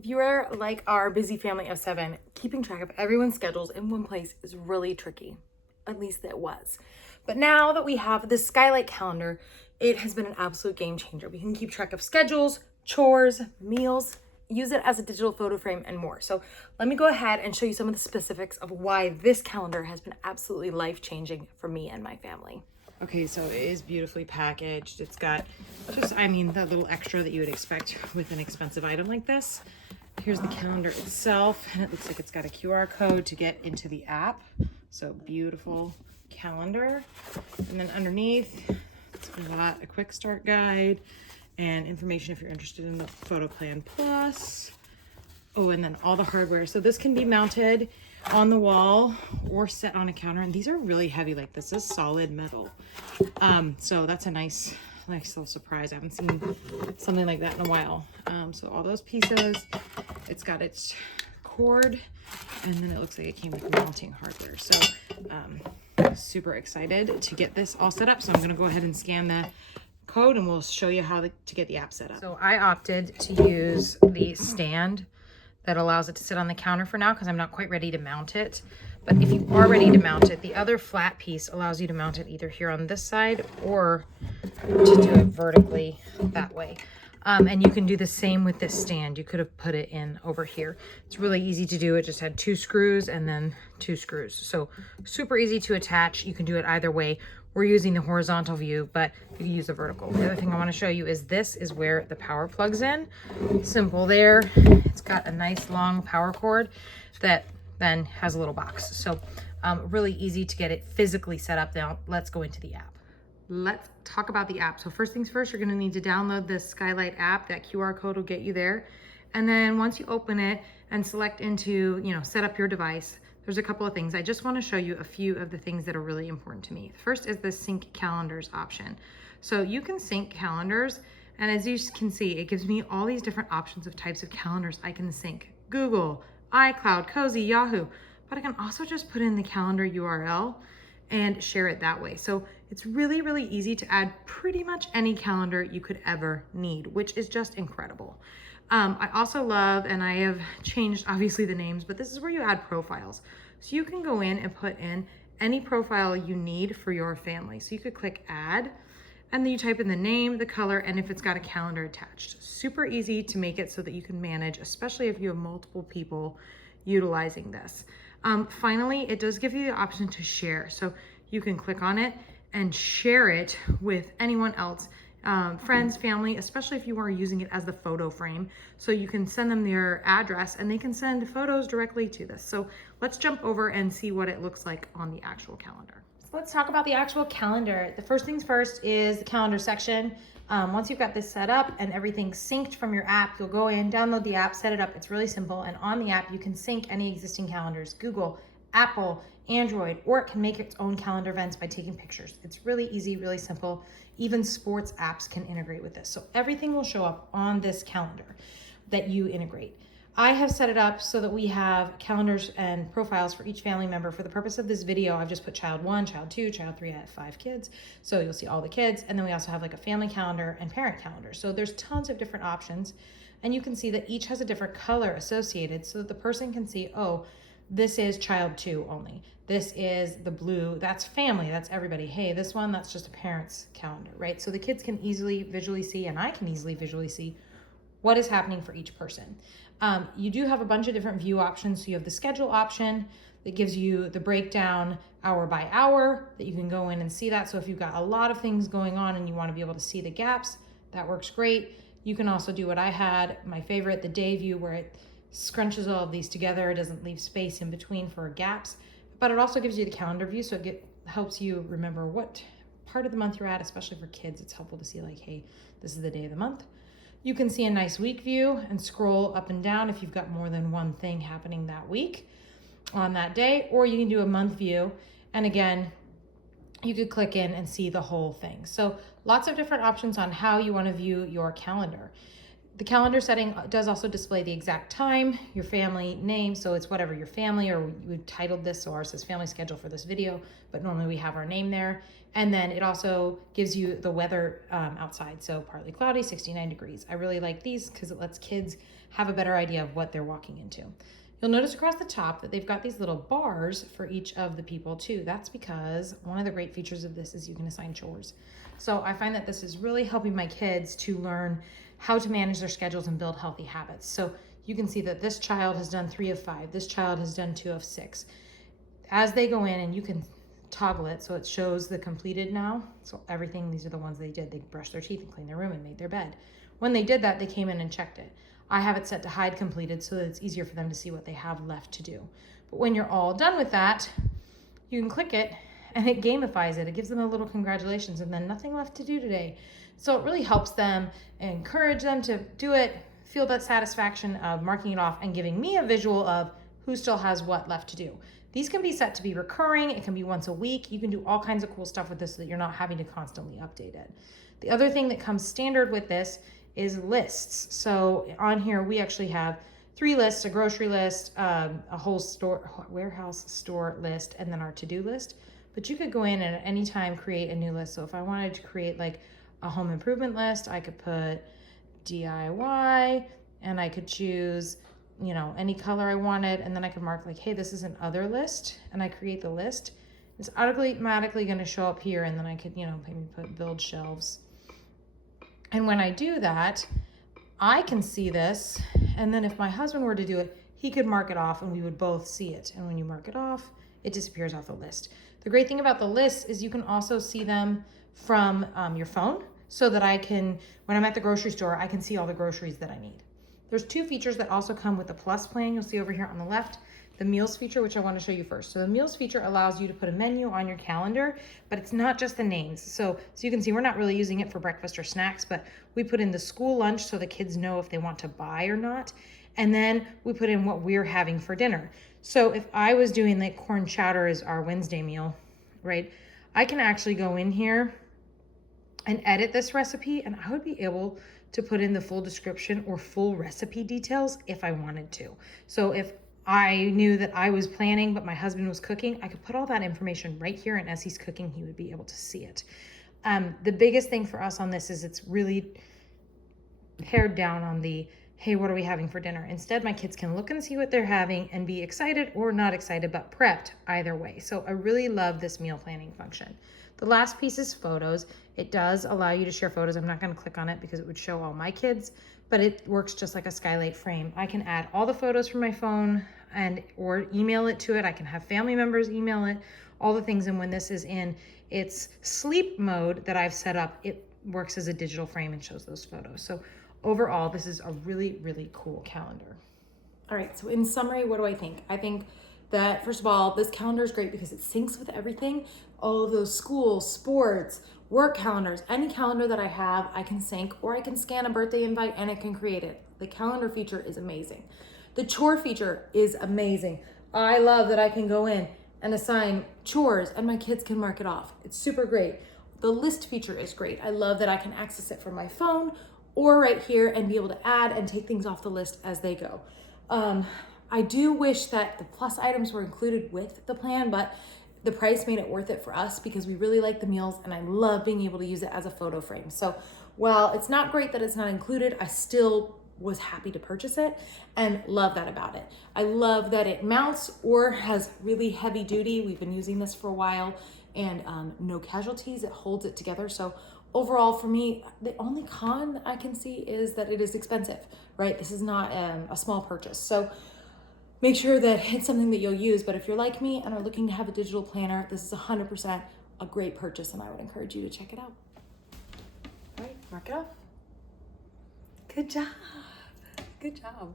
If you are like our busy family of 7, keeping track of everyone's schedules in one place is really tricky. At least it was. But now that we have the Skylight Calendar, it has been an absolute game changer. We can keep track of schedules, chores, meals, use it as a digital photo frame, and more. So let me go ahead and show you some of the specifics of why this calendar has been absolutely life-changing for me and my family. Okay, so it is beautifully packaged. It's got just, the little extra that you would expect with an expensive item like this. Here's the calendar itself, and it looks like it's got a QR code to get into the app. So beautiful calendar. And then underneath, it's got a quick start guide and information if you're interested in the Photo Plan Plus. Oh, and then all the hardware. So this can be mounted on the wall or set on a counter. And these are really heavy, like this is solid metal. So that's a nice little surprise. I haven't seen something like that in a while. So all those pieces, it's got its cord, and then it looks like it came with mounting hardware. So super excited to get this all set up. So I'm gonna go ahead and scan the code and we'll show you how to get the app set up. So I opted to use the stand that allows it to sit on the counter for now because I'm not quite ready to mount it. But if you are ready to mount it, the other flat piece allows you to mount it either here on this side or to do it vertically that way. And you can do the same with this stand. You could have put it in over here. It's really easy to do. It just had 2 screws and then 2 screws. So super easy to attach. You can do it either way. We're using the horizontal view, but you can use the vertical. The other thing I want to show you is this is where the power plugs in. Simple there. It's got a nice long power cord that then has a little box. So really easy to get it physically set up. Now let's go into the app. Let's talk about the app. So first things first, you're going to need to download this Skylight app. That QR code will get you there. And then once you open it and select into, set up your device, there's a couple of things. I just want to show you a few of the things that are really important to me. First is the sync calendars option. So you can sync calendars, and as you can see, it gives me all these different options of types of calendars I can sync. Google, iCloud, Cozy, Yahoo, but I can also just put in the calendar URL and share it that way. So it's really, really easy to add pretty much any calendar you could ever need, which is just incredible. I also love, and I have changed obviously the names, but this is where you add profiles. So you can go in and put in any profile you need for your family. So you could click add, and then you type in the name, the color, and if it's got a calendar attached. Super easy to make it so that you can manage, especially if you have multiple people utilizing this. Finally, it does give you the option to share. So you can click on it and share it with anyone else, friends, family, especially if you are using it as the photo frame. So you can send them their address and they can send photos directly to this. So let's jump over and see what it looks like on the actual calendar. So let's talk about the actual calendar. The first things first is the calendar section. Once you've got this set up and everything synced from your app, you'll go in, download the app, set it up. It's really simple. And on the app, you can sync any existing calendars, Google, Apple, Android, or it can make its own calendar events by taking pictures. It's really easy, really simple. Even sports apps can integrate with this. So everything will show up on this calendar that you integrate. I have set it up so that we have calendars and profiles for each family member. For the purpose of this video, I've just put child 1, child 2, child 3. I have 5 kids. So you'll see all the kids. And then we also have like a family calendar and parent calendar. So there's tons of different options. And you can see that each has a different color associated so that the person can see, oh, this is child 2 only. This is the blue, that's family, that's everybody. Hey, this one, that's just a parent's calendar, right? So the kids can easily visually see, and I can easily visually see what is happening for each person. You do have a bunch of different view options. So you have the schedule option that gives you the breakdown hour by hour that you can go in and see that. So if you've got a lot of things going on and you want to be able to see the gaps, that works great. You can also do what I had, my favorite, the day view, where it scrunches all of these together. It doesn't leave space in between for gaps, but it also gives you the calendar view. So it helps you remember what part of the month you're at, especially for kids. It's helpful to see like, hey, this is the day of the month. You can see a nice week view and scroll up and down if you've got more than one thing happening that week on that day, or you can do a month view. And again, you could click in and see the whole thing. So lots of different options on how you want to view your calendar. The calendar setting does also display the exact time, your family name, so it's whatever your family, or we titled this, so ours says family schedule for this video, but normally we have our name there. And then it also gives you the weather outside, so partly cloudy, 69 degrees. I really like these because it lets kids have a better idea of what they're walking into. You'll notice across the top that they've got these little bars for each of the people too. That's because one of the great features of this is you can assign chores. So I find that this is really helping my kids to learn how to manage their schedules and build healthy habits. So you can see that this child has done 3 of 5. This child has done 2 of 6. As they go in, and you can toggle it so it shows the completed now. So everything, these are the ones they did. They brushed their teeth and cleaned their room and made their bed. When they did that, they came in and checked it. I have it set to hide completed so that it's easier for them to see what they have left to do. But when you're all done with that, you can click it and it gamifies it. It gives them a little congratulations and then nothing left to do today. So it really helps them, encourage them to do it, feel that satisfaction of marking it off and giving me a visual of who still has what left to do. These can be set to be recurring. It can be once a week. You can do all kinds of cool stuff with this so that you're not having to constantly update it. The other thing that comes standard with this is lists. So on here, we actually have 3 lists, a grocery list, a whole store, warehouse store list, and then our to-do list. But you could go in and at any time create a new list. So if I wanted to create like a home improvement list, I could put DIY and I could choose, you know, any color I wanted. And then I could mark like, hey, this is an other list. And I create the list. It's automatically going to show up here. And then I could, you know, maybe put build shelves. And when I do that, I can see this. And then if my husband were to do it, he could mark it off and we would both see it. And when you mark it off, it disappears off the list. The great thing about the lists is you can also see them from your phone so that I can, when I'm at the grocery store, I can see all the groceries that I need. There's 2 features that also come with the Plus plan. You'll see over here on the left, the meals feature, which I want to show you first. So the meals feature allows you to put a menu on your calendar, but it's not just the names. So you can see we're not really using it for breakfast or snacks, but we put in the school lunch so the kids know if they want to buy or not. And then we put in what we're having for dinner. So if I was doing like corn chowder as our Wednesday meal, right? I can actually go in here and edit this recipe and I would be able to put in the full description or full recipe details if I wanted to. So if I knew that I was planning, but my husband was cooking, I could put all that information right here. And as he's cooking, he would be able to see it. The biggest thing for us on this is it's really pared down on the, hey, what are we having for dinner? Instead, my kids can look and see what they're having and be excited or not excited, but prepped either way. So I really love this meal planning function. The last piece is photos. It does allow you to share photos. I'm not going to click on it because it would show all my kids, but it works just like a Skylight frame. I can add all the photos from my phone and or email it to it. I can have family members email it, all the things. And when this is in its sleep mode that I've set up, it works as a digital frame and shows those photos. So overall, this is a really, really cool calendar. All right, so in summary, what do I think? I think that, first of all, this calendar is great because it syncs with everything. All of those school, sports, work calendars, any calendar that I have, I can sync, or I can scan a birthday invite and it can create it. The calendar feature is amazing. The chore feature is amazing. I love that I can go in and assign chores and my kids can mark it off. It's super great. The list feature is great. I love that I can access it from my phone or right here and be able to add and take things off the list as they go. I do wish that the plus items were included with the plan, but the price made it worth it for us because we really like the meals and I love being able to use it as a photo frame. So while it's not great that it's not included, I still was happy to purchase it and love that about it. I love that it mounts or has really heavy duty. We've been using this for a while and no casualties. It holds it together. So overall for me, the only con I can see is that it is expensive, right? This is not a small purchase. So make sure that it's something that you'll use. But if you're like me and are looking to have a digital planner, this is 100% a great purchase and I would encourage you to check it out. All right, mark it off. Good job. Good job.